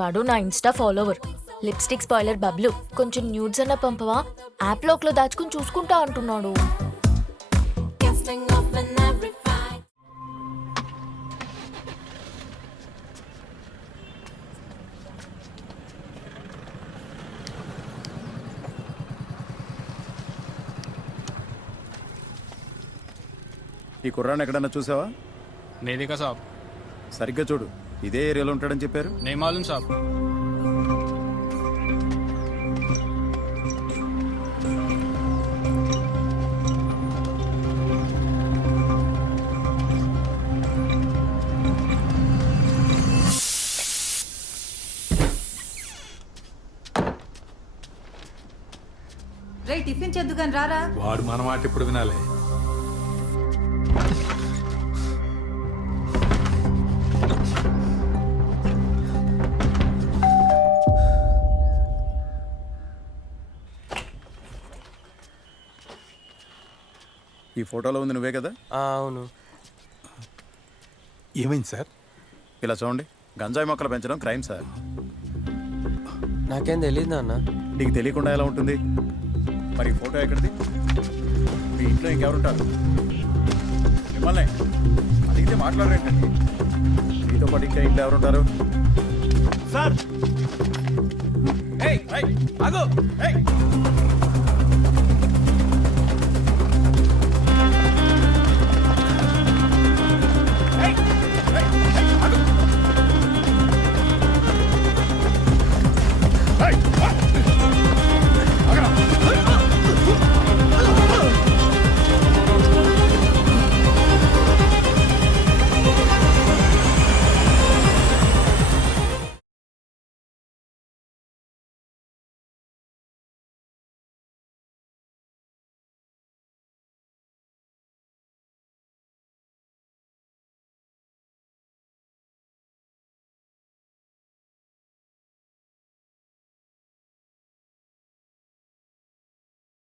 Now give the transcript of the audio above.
వాడు నా Insta follower. Lipstick spoiler Bablu, కొంచెం న్యూడ్స్ అన్న పంపవా, యాప్ లోక్లో దాచుకుని చూసుకుంటా అంటున్నాడు. ఈ కుర్రాన్ని ఎక్కడన్నా చూసావా? నేదికా సాబ్. సరిగ్గా చూడు, ఇదే ఏరియాలో ఉంటాడని చెప్పారు. నే మాలూమ్ సాబ్. రే టిఫిన్ చేద్దుగాని రారా. వాడు మన మాట ఇప్పుడు వినాలి. ఈ ఫోటోలో ఉంది నువ్వే కదా? అవును. ఏమైంది సార్? ఇలా చూడండి, గంజాయి మొక్కలు పెంచడం క్రైమ్ సార్. నాకేం తెలియదు నాన్న. నీకు తెలియకుండా ఎలా ఉంటుంది? మరి ఈ ఫోటో ఎక్కడిది? మీ ఇంట్లో ఇంకెవరుంటారు? మిమ్మల్ని అడిగితే మాట్లాడరేంటండి? మీతో పాటు ఇంకా ఇంట్లో ఎవరుంటారు సార్? ఏయ్, ఏయ్, ఆగు! ఏయ్!